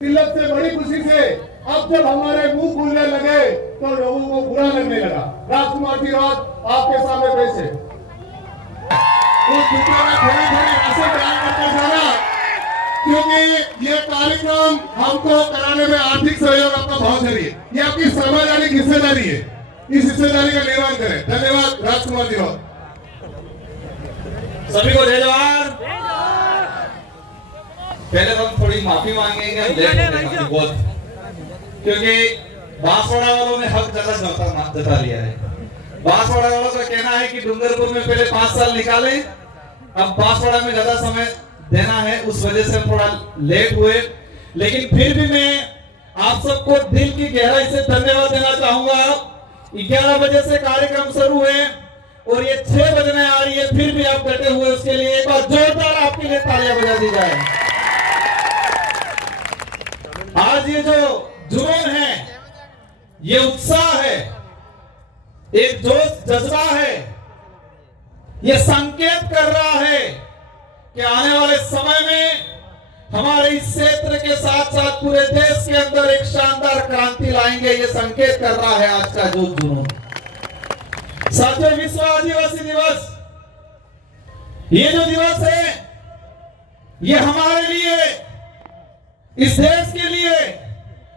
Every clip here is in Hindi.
तिलक से बड़ी खुशी से अब जब हमारे मुंह खुलने लगे तो लोगों को बुरा लगने लगा। राजकुमार जी राज आपके सामने पेश है। उस सूत्रों में थोड़ी थोड़ी ऐसे बयान करते जाना क्योंकि ये कार्यक्रम हमको कराने में आर्थिक सहयोग आपका बहुत जरूरी है। ये आपकी सामाजिक हिस्सेदारी है, इस हिस्सेदारी का निर्वहन करें। धन्यवाद राजकुमार जी राज। सभी को जय जवाहर। पहले तो हम थोड़ी माफी मांगेंगे बहुत, क्योंकि बांसवाड़ा वालों ने हक ज्यादा जता लिया है। बांसवाड़ा वालों का कहना है कि डूंगरपुर में पहले 5 साल निकाले, अब बांसवाड़ा में ज्यादा समय देना है, उस वजह से हम थोड़ा लेट हुए। लेकिन फिर भी मैं आप सबको दिल की गहराई से धन्यवाद देना चाहूंगा। 11 बजे से कार्यक्रम शुरू हुए और ये 6 बजने आ रही है, फिर भी आप डटे हुए, उसके लिए एक बार जोरदार आपके लिए तालियां बजा दी जाए। आज ये जो जुनून है, ये उत्साह है, एक जोश जज्बा है, ये संकेत कर रहा है कि आने वाले समय में हमारे इस क्षेत्र के साथ साथ पूरे देश के अंदर एक शानदार क्रांति लाएंगे। ये संकेत कर रहा है आज का जो जुनून। साथियों, विश्व आदिवासी दिवस, ये जो दिवस है, ये हमारे लिए, इस देश के लिए,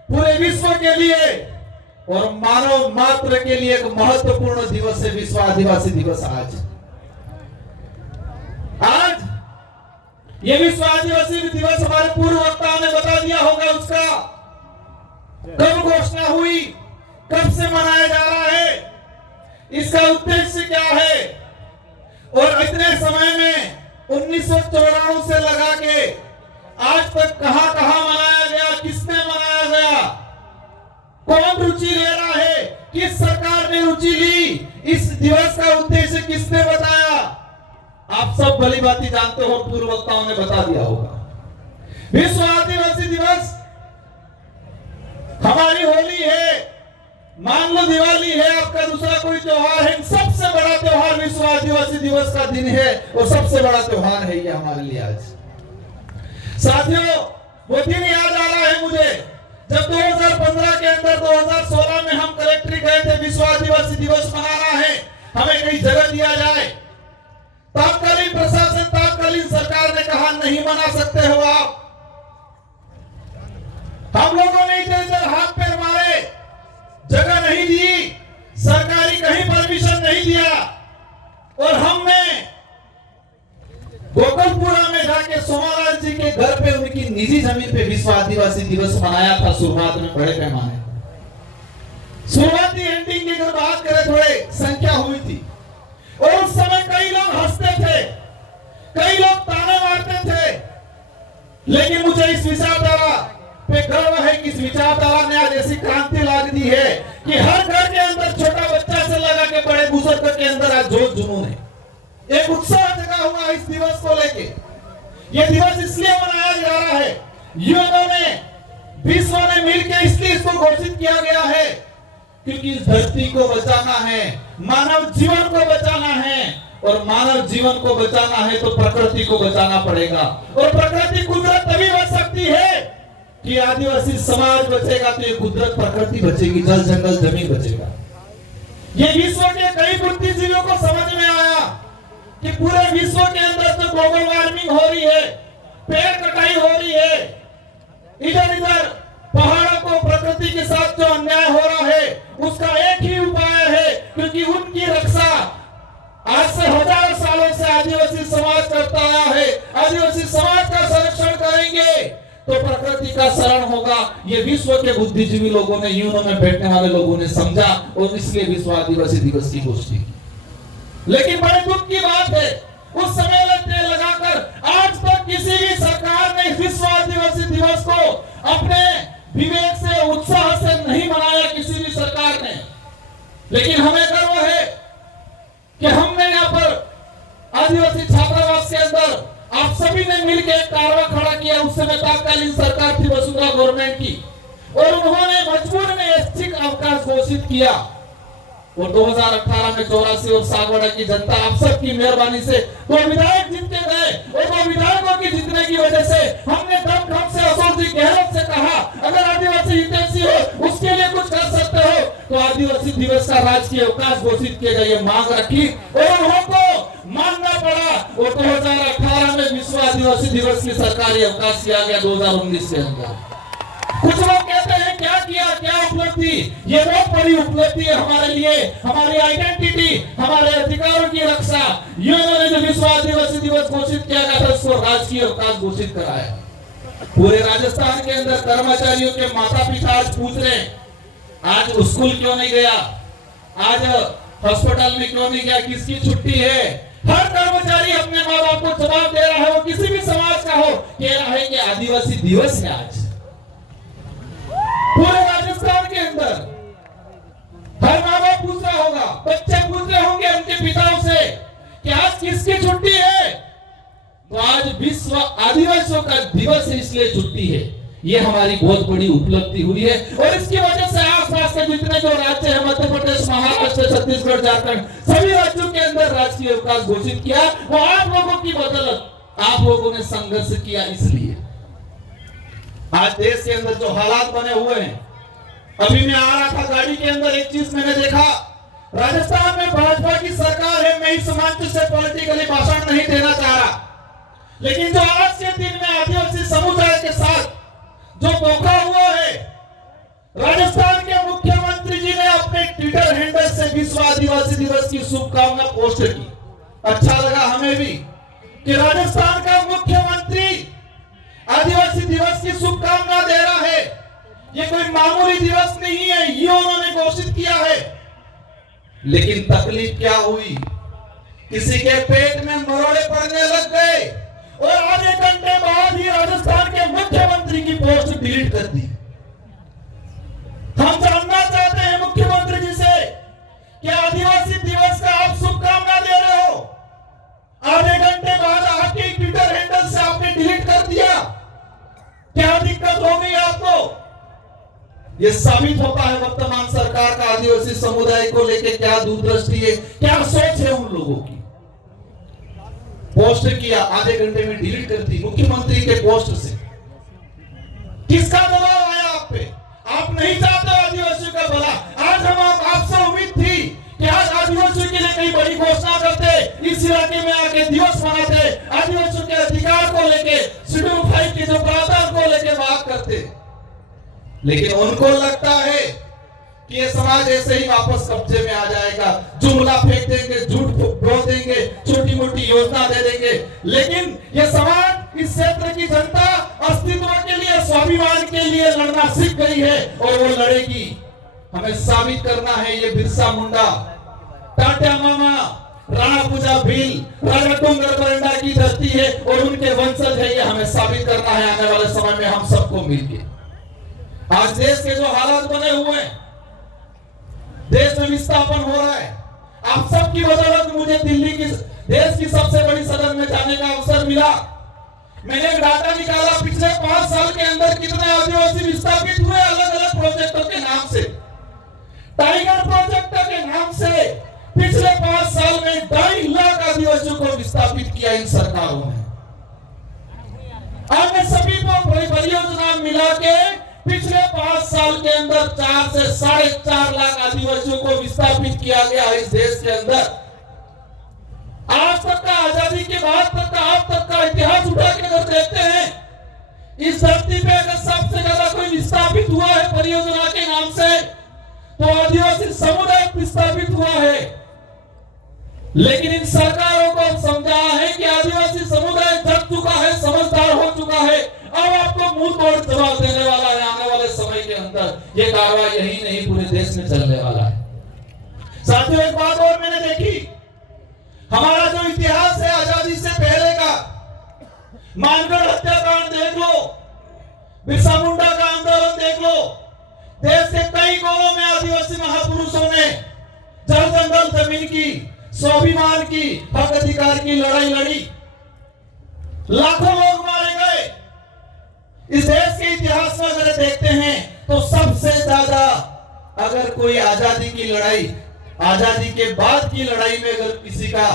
पूरे विश्व के लिए और मानव मात्र के लिए एक महत्वपूर्ण दिवस है विश्व आदिवासी दिवस। आज ये विश्व आदिवासी दिवस हमारे पूर्व वक्ताओं ने बता दिया होगा उसका कब घोषणा हुई, कब से मनाया जा रहा है, इसका उद्देश्य क्या है और इतने समय में 1994 से लगा के आज तक कहां कहां मनाया गया, किसने मनाया गया, कौन रुचि ले रहा है, किस सरकार ने रुचि ली, इस दिवस का उद्देश्य किसने बताया, आप सब भली भांति जानते हो, पूर्व वक्ताओं ने बता दिया होगा। विश्व आदिवासी दिवस हमारी होली है, मान लो दिवाली है, आपका दूसरा कोई त्योहार है, सबसे बड़ा त्योहार विश्व आदिवासी दिवस का दिन है और सबसे बड़ा त्योहार है ये हमारे लिए आज। साथियों, वो दिन याद आ रहा है मुझे जब 2015 के अंदर 2016 में हम कलेक्ट्री गए थे, विश्व आदिवासी दिवस मनाना है, हमें कहीं जगह दिया जाए। तत्कालीन प्रशासन, तत्कालीन सरकार ने कहा नहीं मना सकते हो आप। हम लोगों ने इधर हाथ पैर मारे, जगह नहीं दी, सरकारी कहीं परमिशन नहीं दिया और हमने गोकुलपुरा में जाके सोमालाल जी के घर पे उनकी निजी जमीन पे विश्व आदिवासी दिवस मनाया था शुरुआत में बड़े पैमाने। शुरुआती एंडिंग की अगर बात करें, थोड़े संख्या हुई थी और उस समय कई लोग हंसते थे, कई लोग ताने मारते थे, लेकिन मुझे इस विचारधारा पे गर्व है कि इस विचारधारा ने आज ऐसी क्रांति ला दी है कि हर घर के अंदर छोटा बच्चा से लगा के बड़े बुजुर्ग के अंदर आज जोश जुनून है, एक उत्साह जगा हुआ इस दिवस को लेके। यह दिवस इसलिए मनाया जा रहा है, यूएनओ ने, विश्व ने मिलकर इसलिए इसको घोषित किया गया है क्योंकि इस धरती को बचाना है, मानव जीवन को बचाना है और मानव जीवन को बचाना है तो प्रकृति को बचाना पड़ेगा और प्रकृति कुदरत तभी बच सकती है कि आदिवासी समाज बचेगा तो ये कुदरत प्रकृति बचेगी, जल जंगल जमीन बचेगा। ये विश्व के कई बुद्धिजीवियों को समझ में आया कि पूरे विश्व के अंदर तो ग्लोबल वार्मिंग हो रही है, पेड़ कटाई हो रही है, इधर इधर पहाड़ों को प्रकृति के साथ जो अन्याय हो रहा है उसका एक ही उपाय है, क्योंकि उनकी रक्षा आज से हजारों सालों से आदिवासी समाज करता आया है। आदिवासी समाज का संरक्षण करेंगे तो प्रकृति का शरण होगा। ये विश्व के बुद्धिजीवी लोगों ने, यूएनओ में बैठने वाले लोगों ने समझा और इसलिए विश्व आदिवासी दिवस की घोषणा की। लेकिन बड़े दुख की बात है, उस समय लगाकर आज तक किसी भी सरकार ने विश्व आदिवासी दिवस को अपने विवेक से, उत्साह से नहीं मनाया, किसी भी सरकार ने। लेकिन हमें गर्व है कि हमने यहाँ पर आदिवासी छात्रावास के अंदर आप सभी ने मिलकर एक कारवा खड़ा किया। उस समय तत्कालीन सरकार थी वसुंधरा गवर्नमेंट की और उन्होंने मजबूर में ऐच्छिक अवकाश घोषित किया और 2018 में 84 और सागवाड़ा की जनता आप सबकी मेहरबानी से 2 विधायक जीत के गए और 2 विधायकों की जीतने की वजह से हमने दमखम से अशोक जी गहलोत से कहा अगर आदिवासी हितैषी हो उसके लिए कुछ कर सकते हो तो आदिवासी दिवस का राजकीय अवकाश घोषित किया जाए, ये मांग रखी और हमको मानना पड़ा। और 2018 में विश्व आदिवासी दिवस की सरकारी अवकाश किया गया 2019 के अंदर। कुछ लोग कहते हैं क्या किया, क्या उपलब्धि, ये बहुत बड़ी उपलब्धि है हमारे लिए, हमारी आइडेंटिटी, हमारे अधिकारों की रक्षा। यूएन ने जो विश्व आदिवासी दिवस घोषित किया गया था उसको राजकीय अवकाश घोषित कराया। पूरे राजस्थान के अंदर कर्मचारियों के माता पिता आज पूछ रहे हैं आज स्कूल क्यों नहीं गया, आज हॉस्पिटल में क्यों नहीं गया, किसकी छुट्टी है। हर कर्मचारी अपने माँ बाप को जवाब दे रहा है, वो किसी भी समाज का हो, कह रहा है कि आदिवासी दिवस है आज। पूरे राजस्थान के अंदर हर माँ बाप पूछ रहा होगा, बच्चे पूछ रहे होंगे उनके पिताओं से कि आज किसकी छुट्टी है, तो आज विश्व आदिवासियों का दिवस है इसलिए छुट्टी है। ये हमारी बहुत बड़ी उपलब्धि हुई है और इसकी वजह से आसपास के जितने जो राज्य है मध्य प्रदेश, महाराष्ट्र, छत्तीसगढ़, झारखंड, सभी राज्यों के अंदर राजकीय अवकाश घोषित किया। वो आप लोगों की बदौलत, आप लोगों ने संघर्ष किया, इसलिए आज देश के अंदर जो हालात बने हुए हैं। अभी मैं आ रहा था गाड़ी के अंदर, एक चीज मैंने देखा, राजस्थान में भाजपा की सरकार है। मैं इस मंच से पॉलिटिकली भाषण नहीं देना चाह रहा, लेकिन जो आज के दिन में आदिवासी समुदाय के साथ जो धोखा हुआ है, राजस्थान के मुख्यमंत्री जी ने अपने ट्विटर हैंडल से विश्व आदिवासी दिवस की शुभकामना पोस्ट की। अच्छा लगा हमें भी कि राजस्थान का मुख्यमंत्री आदिवासी दिवस की शुभकामना दे रहा है। ये कोई मामूली दिवस नहीं है, ये उन्होंने घोषित किया है। लेकिन तकलीफ क्या हुई, किसी के पेट में मरोड़े पड़ने लग गए और आधे घंटे बाद ही राजस्थान के मुख्यमंत्री की पोस्ट डिलीट कर दी। हम जानना चाहते हैं मुख्यमंत्री जी से कि आदिवासी दिवस का आप शुभकामना दे रहे हो, आधे घंटे बाद आपके ट्विटर हैंडल से आपने डिलीट कर दिया, क्या दिक्कत हो गई आपको? ये साबित होता है वर्तमान सरकार का आदिवासी समुदाय को लेकर क्या दूरदृष्टि है, क्या सोच है उन लोगों की। पोस्ट किया, आधे घंटे में डिलीट कर दी मुख्यमंत्री के पोस्ट से। किसका दबाव आया आप पे? आप नहीं चाहते आदिवासियों का भला। आज हम आपसे उम्मीद थी कि आज आदिवासियों के लिए कई बड़ी घोषणा करते, इस इलाके में आके दिवस मनाते, आदिवासियों के अधिकार को लेके, शेड्यूल 5 के जो प्रावधान को लेके बात करते। लेकिन उनको लगता है कि ये समाज ऐसे ही वापस कब्जे में आ जाएगा, जुमला फेंक देंगे, झूठ बोल देंगे, छोटी मोटी योजना दे देंगे। लेकिन ये समाज, इस क्षेत्र की जनता अस्तित्व के लिए, स्वाभिमान के लिए लड़ना सीख गई है और वो लड़ेगी। हमें साबित करना है ये बिरसा मुंडा, टाटा मामा, राणा पूजा भील, राजा डोंगरबरंडा की धरती है और उनके वंशज है, ये हमें साबित करना है आने वाले समय में हम सबको मिलकर। आज देश के जो हालात बने हुए हैं, देश में विस्थापन हो रहा है, आप सबकी बदौलत मुझे दिल्ली की, देश की सबसे बड़ी सदन में जाने का अवसर मिला। मैंने एक डाटा निकाला, पिछले 5 साल के अंदर कितने आदिवासी विस्थापित हुए अलग अलग प्रोजेक्टों के नाम से। टाइगर प्रोजेक्ट के नाम से पिछले 5 साल में 2.5 लाख आदिवासियों को विस्थापित किया इन सरकारों ने। अन्य सभी परियोजना मिला के पिछले 5 साल के अंदर 4 से 4.5 लाख आदिवासियों को विस्थापित किया गया है इस देश के अंदर। आज तक का, आजादी के बाद तक का, आज तक का इतिहास उठा के अगर देखते हैं, इस धरती पे अगर सबसे ज्यादा कोई विस्थापित हुआ है परियोजना के नाम से, तो आदिवासी समुदाय विस्थापित हुआ है। लेकिन इन सरकारों को समझा है कि आदिवासी समुदाय जग चुका है, समझदार हो चुका है, अब आपको मुंह तोड़ जवाब देने वाला है आने वाले समय के अंदर। ये कार्रवाई यही नहीं पूरे देश में चलने वाला है। साथियों, एक बात और मैंने देखी, हमारा जो इतिहास है आजादी से पहले का, मानगढ़ हत्याकांड देख लो, बिरसा मुंडा का आंदोलन देख लो, देश के कई कोनों में आदिवासी महापुरुषों ने जल जंगल जमीन की, स्वाभिमान की, हक अधिकार की लड़ाई लड़ी, लाखों लोग मारे गए। इस देश के इतिहास में अगर देखते हैं तो सबसे ज्यादा अगर कोई आजादी की लड़ाई आजादी के बाद की लड़ाई में अगर किसी का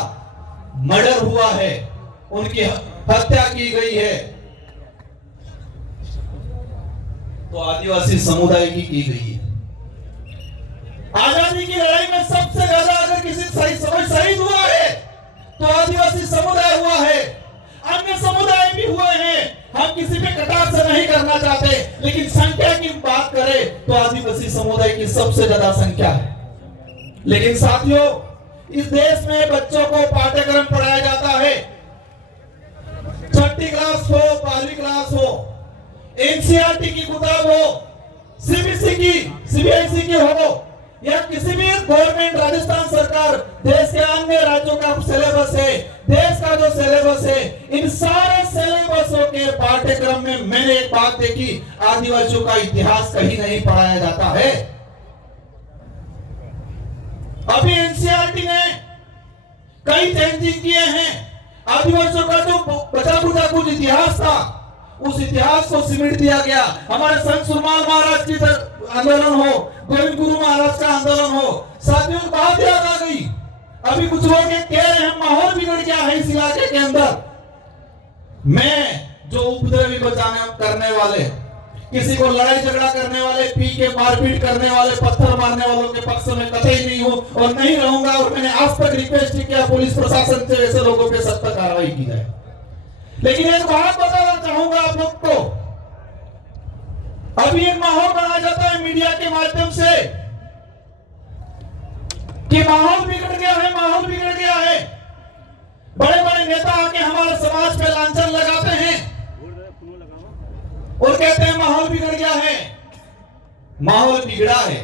मर्डर हुआ है, उनकी हत्या की गई है, तो आदिवासी समुदाय की गई है। आजादी की लड़ाई में सबसे ज्यादा अगर किसी शहीद हुआ है तो आदिवासी समुदाय हुआ है। अन्य समुदाय भी हुए हैं, हम किसी पे कटाक्ष नहीं करना चाहते, लेकिन संख्या की बात करें तो आदिवासी समुदाय की सबसे ज्यादा संख्या है। लेकिन साथियों, इस देश में बच्चों को पाठ्यक्रम पढ़ाया जाता है, छठी क्लास हो, 12वीं क्लास हो, एनसीईआरटी की किताब हो, सीबीएसई की हो, या किसी भी गवर्नमेंट, राजस्थान सरकार, देश के अन्य राज्यों का सिलेबस है, देश का जो सिलेबस है, इन सारे सिलेबसों के पाठ्यक्रम में मैंने एक बात देखी, आदिवासियों का इतिहास कहीं नहीं पढ़ाया जाता है। अभी एनसीईआरटी ने कई चेंजिंग किए हैं। आदिवासियों का जो बचा बुचा कुछ इतिहास था, उस इतिहास को सिमट दिया गया। हमारे संत सुरमाल महाराज की आंदोलन हो, गोविंद गुरु महाराज का आंदोलन हो, साथियों बात याद आ गई। अभी कुछ लोग कह रहे हैं माहौल बिगड़ गया है इस इलाके के अंदर। मैं जो उपद्रवी बचाने करने वाले, किसी को लड़ाई झगड़ा करने वाले, पी के मारपीट करने वाले, पत्थर मारने वालों के पक्ष में कतई नहीं हूं और नहीं रहूंगा। और मैंने आज तक रिक्वेस्ट किया पुलिस प्रशासन से ऐसे लोगों पे सख्त कार्रवाई की जाए। लेकिन एक बात बताना चाहूंगा आप लोग को, अभी एक माहौल बनाया जाता है मीडिया के माध्यम से कि माहौल बिगड़ गया है, माहौल बिगड़ गया है। बड़े बड़े नेता आके हमारे समाज पे लांछन लगाते हैं और कहते हैं माहौल बिगड़ गया है। माहौल बिगड़ा है।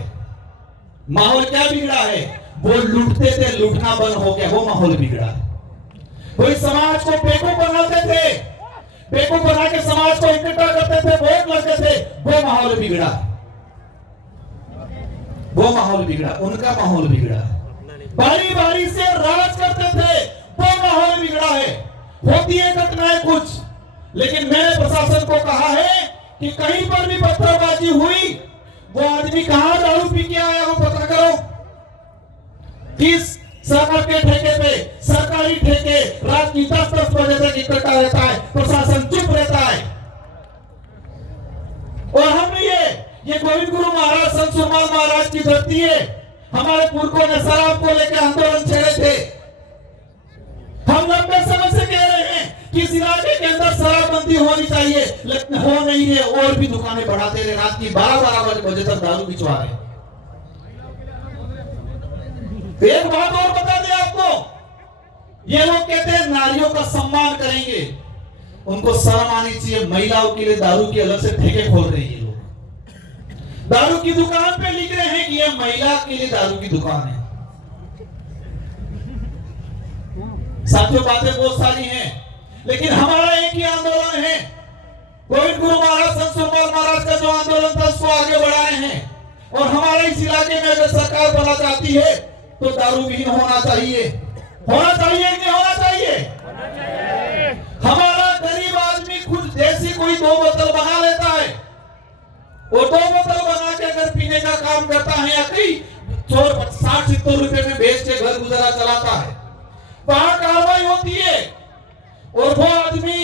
माहौल क्या बिगड़ा है? वो लूटते थे, लूटना बंद हो गया, वो माहौल बिगड़ा है। कोई समाज को बेवकूफ बनाते थे, बेवकूफ बना के समाज को इकट्ठा करते थे, वोट लेते थे, वो माहौल बिगड़ा। वो माहौल बिगड़ा, उनका माहौल बिगड़ा। बारी बारी से राज करते थे, वो माहौल बिगड़ा है। होती है घटनाएं कुछ, लेकिन मैंने प्रशासन को कहा है कि कहीं पर भी पत्थरबाजी हुई, वो आदमी कहां दारू पी के आया वो पता करो। किस सरकार के ठेके पे, सरकारी ठेके, रात की 10-10 बजे तक इकट्ठा रहता है, प्रशासन चुप रहता है। और हम ये गोविंद गुरु महाराज, संत सुरमाल महाराज की धरती है। हमारे पुरखों ने शराब को लेकर आंदोलन छेड़े थे। हम लंबे समय से कह रहे हैं कि इस इलाके के अंदर शराबबंदी होनी चाहिए, लेकिन हो नहीं है। और भी दुकानें बढ़ाते रहे, रात की 12-12 बजे तक दारू बिचवा रहे। एक बात और बता दें आपको, ये लोग कहते हैं नारियों का सम्मान करेंगे, उनको शर्म आनी चाहिए। महिलाओं के लिए दारू की अलग से ठेके खोल रहे हैं ये लोग। दारू की दुकान पे लिख रहे हैं कि ये महिला के लिए दारू की दुकान है। साथियों, बातें बहुत सारी हैं, लेकिन हमारा एक ही आंदोलन है। गोविंद गुरु महाराज, संत सुरमाल महाराज का जो आंदोलन था उसको आगे बढ़ा रहे हैं। और हमारे इस इलाके में अगर सरकार बनना चाहती है तो दारू विहीन होना चाहिए। होना चाहिए कि नहीं होना चाहिए? हमारा गरीब आदमी खुद जैसी कोई 2 बोतल बना लेता है, वो 2 बोतल बना के अगर पीने का काम करता है या कई 60-70 रुपए में बेच के घर गुजारा चलाता है, वहां कार्रवाई होती है। और वो आदमी,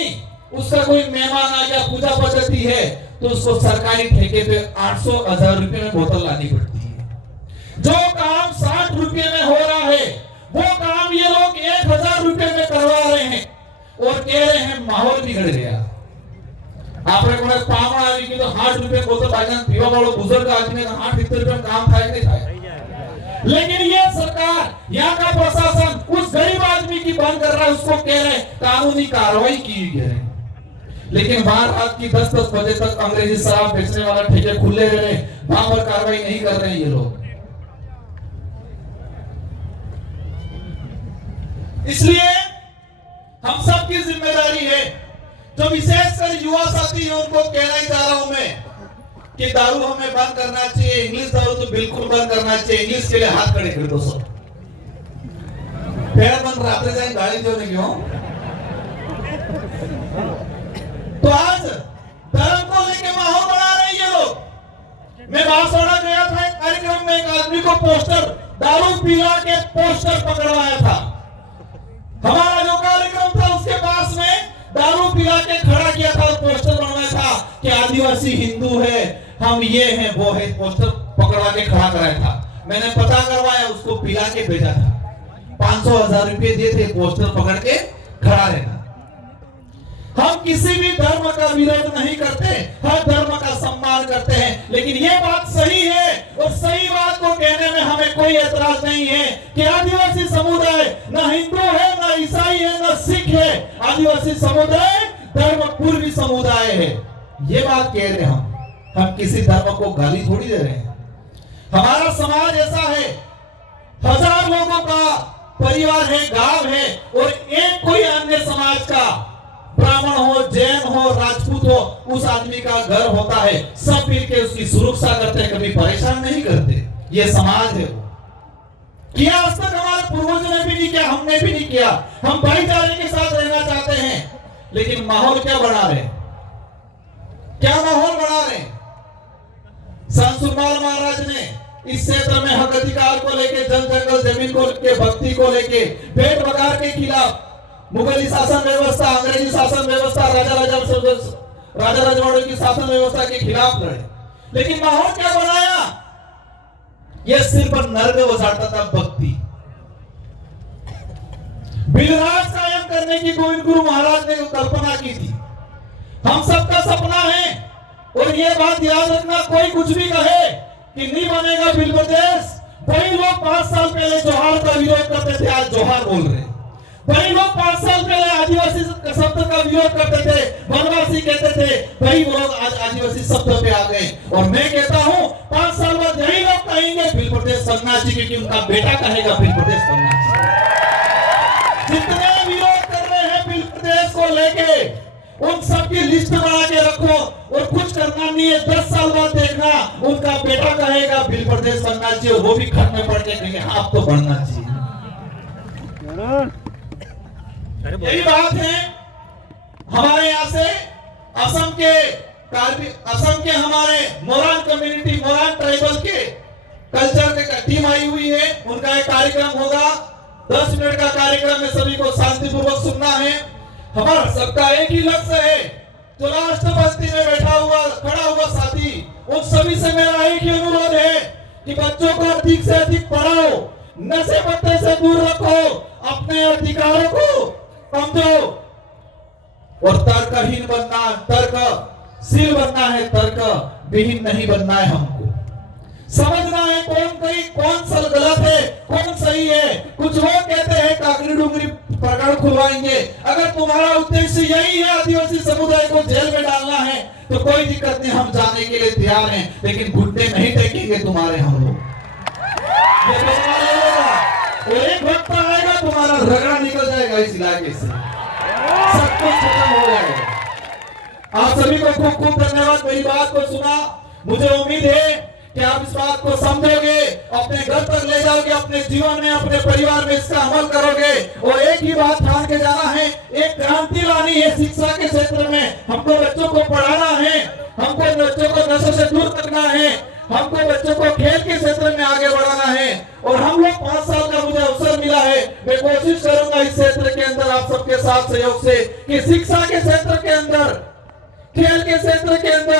उसका कोई मेहमान आ गया, पूजा पद्धति है, तो उसको सरकारी ठेके पे 800-1000 रुपए में बोतल लानी पड़ती है। जो काम 60 रुपए में हो रहा है, वो काम ये लोग 1000 रुपए में करवा रहे हैं और कह रहे हैं माहौल बिगड़ गया। आपने कोई पावड़ा आदमी की तो 60 रुपए बोतल भाईजान पीवा वालों बुजुर्ग आदमी का 60 रुपए में काम था नहीं था। लेकिन ये सरकार, यहाँ का प्रशासन उस गरीब आदमी की बंद कर रहा है, उसको कह रहे कानूनी कार्रवाई की गई है। लेकिन बाहर रात की 10-10 बजे तक अंग्रेजी शराब बेचने वाला ठेके खुले रहे, वहां पर कार्रवाई नहीं कर रहे ये लोग। इसलिए हम सबकी जिम्मेदारी है, जो विशेषकर युवा साथी है उनको कहना ही चाह रहा हूं मैं कि दारू हमें बंद करना चाहिए। इंग्लिश दारू तो बिल्कुल बंद करना चाहिए। इंग्लिश के लिए हाथ खड़े कर दो सब। पैर बंद रात जाए गाड़ी जो नहीं क्यों। तो आज धर्म को लेके माहौल बना रहे हैं ये लोग। मैं बांसवाड़ा गया था, एक कार्यक्रम में एक आदमी को पोस्टर दारू पिला के पोस्टर पकड़वाया था। हमारा जो कार्यक्रम था उसके पास में दारू पिला के खड़ा किया था और पोस्टर बनवाया था कि आदिवासी हिंदू है, हम ये हैं वो है, पोस्टर पकड़वा के खड़ा कराया था। मैंने पता करवाया, उसको पिला के भेजा था। 500,000 रुपए दिए थे पोस्टर पकड़ के खड़ा रहना। हम किसी भी धर्म का विरोध नहीं करते, हर धर्म का सम्मान करते हैं, लेकिन ये बात सही है और सही बात को कहने में हमें कोई एतराज नहीं है कि आदिवासी समुदाय न हिंदू है, न ईसाई है, न सिख है। आदिवासी समुदाय धर्म पूर्वी समुदाय है। ये बात कह रहे हम किसी धर्म को गाली थोड़ी दे रहे हैं। हमारा समाज ऐसा है, 1000 लोगों का परिवार है, गांव है, और एक कोई अन्य समाज का, ब्राह्मण हो, जैन हो, राजपूत हो, उस आदमी का घर होता है, सब मिलकर उसकी सुरक्षा करते हैं, कभी परेशान नहीं करते। ये समाज है वो। किया आज तक हमारे पूर्वजों ने भी नहीं किया, हमने भी नहीं किया। हम भाईचारे के साथ रहना चाहते हैं, लेकिन माहौल क्या बना रहे, क्या माहौल बना रहे। संत सुरमाल महाराज ने इस क्षेत्र में हक अधिकार को लेके, जल जंगल जमीन को लेके, भक्ति को लेके, भेड़ बकार के खिलाफ, मुगली शासन व्यवस्था, अंग्रेजी शासन व्यवस्था, राजा रजवाड़ों की शासन व्यवस्था के खिलाफ लड़े। लेकिन माहौल क्या बनाया, यह सिर्फ नर्क बजाता था भक्ति। बिलराज कायम करने की गोविंद गुरु महाराज ने कल्पना की थी। हम सबका सपना है, और यह बात याद रखना, कोई कुछ भी कहे कि नहीं बनेगा बिल प्रदेश, वही लोग 5 साल पहले जोहार का विरोध करते थे, आज जोहार बोल रहे हैं। वही लोग 5 साल पहले आदिवासी शब्द का विरोध करते थे, वनवासी कहते थे, वही लोग आज आदिवासी शब्द पे आ गए। और मैं कहता हूं 5 साल बाद यही लोग कहेंगे बिल प्रदेश सन्यासी, क्योंकि उनका बेटा कहेगा बिल प्रदेश सन्यासी। जितने विरोध कर रहे हैं बिल प्रदेश को लेके, उन सबकी लिस्ट बना के रखो, और कुछ करना नहीं है। 10 साल बाद देखना उनका बेटा कहेगा बिल प्रदेश बनना चाहिए, वो भी घर में पढ़ के कहेंगे हाँ अब तो बनना चाहिए। यही बात है। हमारे यहाँ से असम के हमारे मोरान कम्युनिटी, मोरान ट्राइबल के कल्चर के टीम आई हुई है। उनका एक कार्यक्रम होगा, 10 मिनट का कार्यक्रम है, सभी को शांतिपूर्वक सुनना है। हमारा सबका एक ही लक्ष्य है, जो राष्ट्रपति में खड़ा हुआ साथी, उन सभी से मेरा एक ही अनुरोध है कि बच्चों को अधिक से अधिक पढ़ाओ, नशे पत्ते से दूर रखो, अपने अधिकारों को समझो, और तर्कहीन बनना, तर्कशील बनना है, तर्क विहीन नहीं बनना है। हमको समझना है कौन सा गलत है, कौन सही है। कुछ लोग कहते हैं काकरी डूंगरी प्रकरण खुलवाएंगे। अगर तुम्हारा उद्देश्य यही है आदिवासी समुदाय को जेल में डालना है, तो कोई दिक्कत नहीं, हम जाने के लिए तैयार हैं, लेकिन घुटने नहीं टेकेंगे तुम्हारे हम लोग। एक वक्त आएगा तुम्हारा रगड़ा निकल जाएगा इस इलाके से, सब कुछ खत्म हो जाएगा। आप सभी को खूब खूब धन्यवाद मेरी बात को सुना। मुझे उम्मीद है कि आप इस बात को समझोगे, अपने घर तक ले जाओगे, अपने जीवन में, अपने परिवार में इसका अमल करोगे। और एक ही बात ठान के जाना है, एक क्रांति लानी है शिक्षा के क्षेत्र में। हमको बच्चों को पढ़ाना है, हमको बच्चों को नशे से दूर रखना है, हमको बच्चों को खेल के क्षेत्र में आगे बढ़ाना है। और हम लोग 5 साल का मुझे अवसर मिला है, मैं कोशिश करूंगा इस क्षेत्र के अंदर आप सबके साथ सहयोग से कि शिक्षा के क्षेत्र के अंदर, खेल के क्षेत्र के अंदर